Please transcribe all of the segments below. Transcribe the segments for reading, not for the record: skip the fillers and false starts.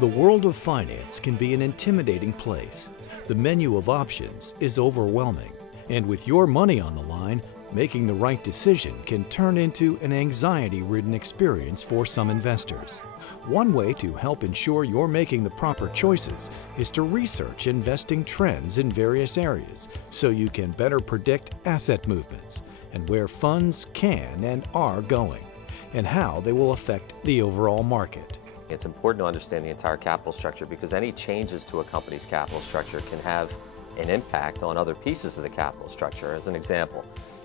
The world of finance can be an intimidating place. The menu of options is overwhelming. And with your money on the line, making the right decision can turn into an anxiety-ridden experience for some investors. One way to help ensure you're making the proper choices is to research investing trends in various areas so you can better predict asset movements and where funds can and are going, and how they will affect the overall market. It's important to understand the entire capital structure because any changes to a company's capital structure can have an impact on other pieces of the capital structure. As an example,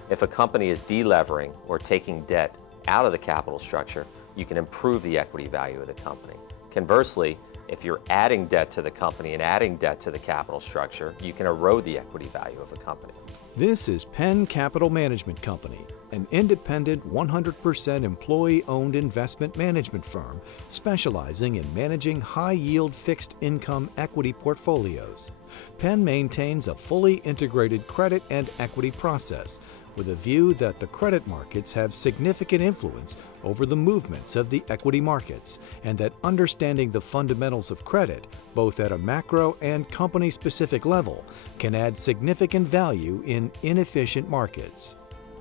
if a company is delevering or taking debt out of the capital structure, you can improve the equity value of the company. Conversely, if you're adding debt to the company and adding debt to the capital structure, you can erode the equity value of a company. This is Penn Capital Management Company, an independent 100% employee-owned investment management firm specializing in managing high-yield fixed income equity portfolios. Penn maintains a fully integrated credit and equity process with a view that the credit markets have significant influence over the movements of the equity markets, and that understanding the fundamentals of credit, both at a macro and company-specific level, can add significant value in inefficient markets.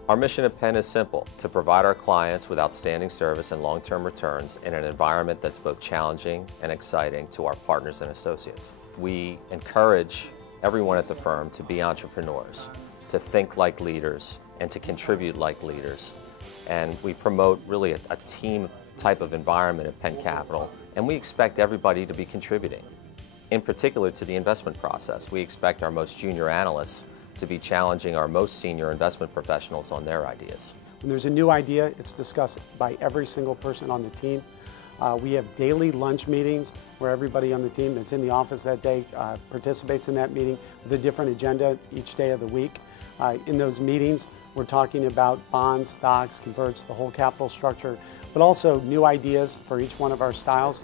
Our mission at Penn is simple: to provide our clients with outstanding service and long-term returns in an environment that's both challenging and exciting to our partners and associates. We encourage everyone at the firm to be entrepreneurs, to think like leaders, and to contribute like leaders. And we promote really a team type of environment at Penn Capital, and we expect everybody to be contributing. In particular to the investment process, we expect our most junior analysts to be challenging our most senior investment professionals on their ideas. When there's a new idea, it's discussed by every single person on the team. We have daily lunch meetings where everybody on the team that's in the office that day participates in that meeting with a different agenda each day of the week. In those meetings, we're talking about bonds, stocks, converts, the whole capital structure, but also new ideas for each one of our styles.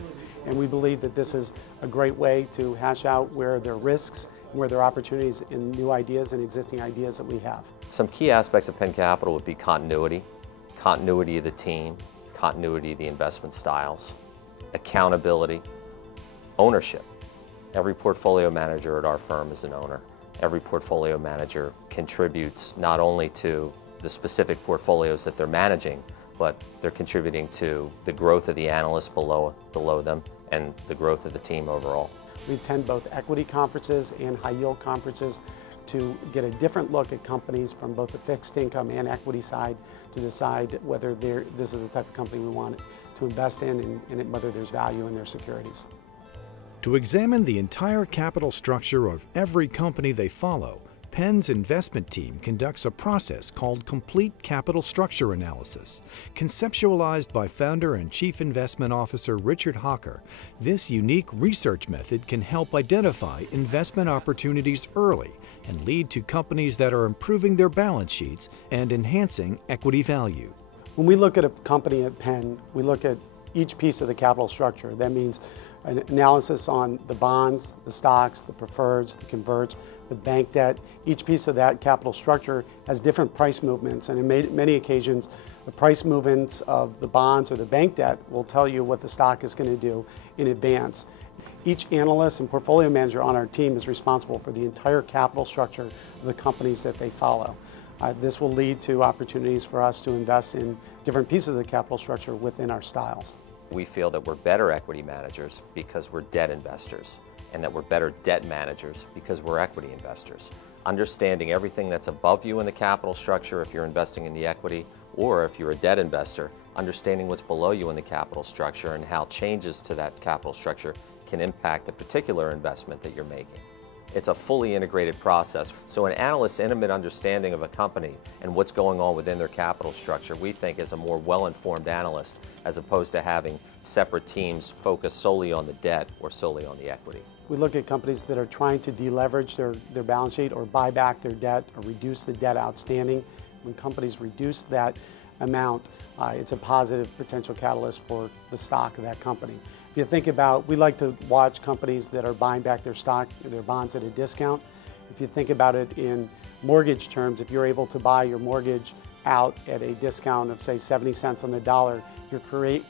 And we believe that this is a great way to hash out where there are risks and where there are opportunities in new ideas and existing ideas that we have. Some key aspects of Penn Capital would be continuity of the team, continuity of the investment styles, accountability, ownership. Every portfolio manager at our firm is an owner. Every portfolio manager contributes not only to the specific portfolios that they're managing, but they're contributing to the growth of the analysts below them and the growth of the team overall. We attend both equity conferences and high yield conferences to get a different look at companies from both the fixed income and equity side to decide whether this is the type of company we want to invest in and whether there's value in their securities. To examine the entire capital structure of every company they follow, Penn's investment team conducts a process called Complete Capital Structure Analysis. Conceptualized by founder and Chief Investment Officer Richard Hocker, this unique research method can help identify investment opportunities early and lead to companies that are improving their balance sheets and enhancing equity value. When we look at a company at Penn, we look at each piece of the capital structure. That means an analysis on the bonds, the stocks, the preferreds, the converts, the bank debt. Each piece of that capital structure has different price movements, and in many occasions, the price movements of the bonds or the bank debt will tell you what the stock is going to do in advance. Each analyst and portfolio manager on our team is responsible for the entire capital structure of the companies that they follow. This will lead to opportunities for us to invest in different pieces of the capital structure within our styles. We feel that we're better equity managers because we're debt investors, and that we're better debt managers because we're equity investors. Understanding everything that's above you in the capital structure if you're investing in the equity, or if you're a debt investor, understanding what's below you in the capital structure and how changes to that capital structure can impact the particular investment that you're making. It's a fully integrated process, so an analyst's intimate understanding of a company and what's going on within their capital structure, we think, is a more well-informed analyst as opposed to having separate teams focus solely on the debt or solely on the equity. We look at companies that are trying to deleverage their balance sheet or buy back their debt or reduce the debt outstanding. When companies reduce that amount, it's a positive potential catalyst for the stock of that company. If you think about, we like to watch companies that are buying back their stock, their bonds at a discount. If you think about it in mortgage terms, if you're able to buy your mortgage out at a discount of, say, 70 cents on the dollar, you're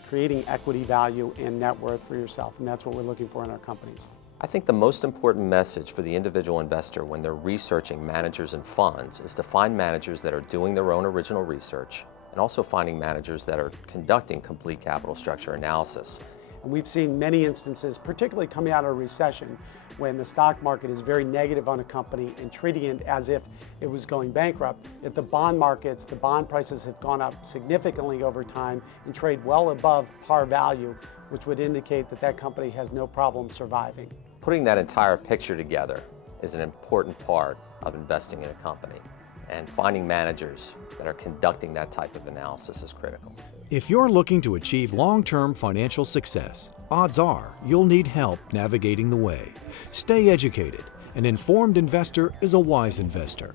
creating equity value and net worth for yourself, and that's what we're looking for in our companies. I think the most important message for the individual investor when they're researching managers and funds is to find managers that are doing their own original research and also finding managers that are conducting complete capital structure analysis. And we've seen many instances, particularly coming out of a recession, when the stock market is very negative on a company and treating it as if it was going bankrupt. At the bond markets, the bond prices have gone up significantly over time and trade well above par value, which would indicate that that company has no problem surviving. Putting that entire picture together is an important part of investing in a company, and finding managers that are conducting that type of analysis is critical. If you're looking to achieve long-term financial success, odds are you'll need help navigating the way. Stay educated. An informed investor is a wise investor.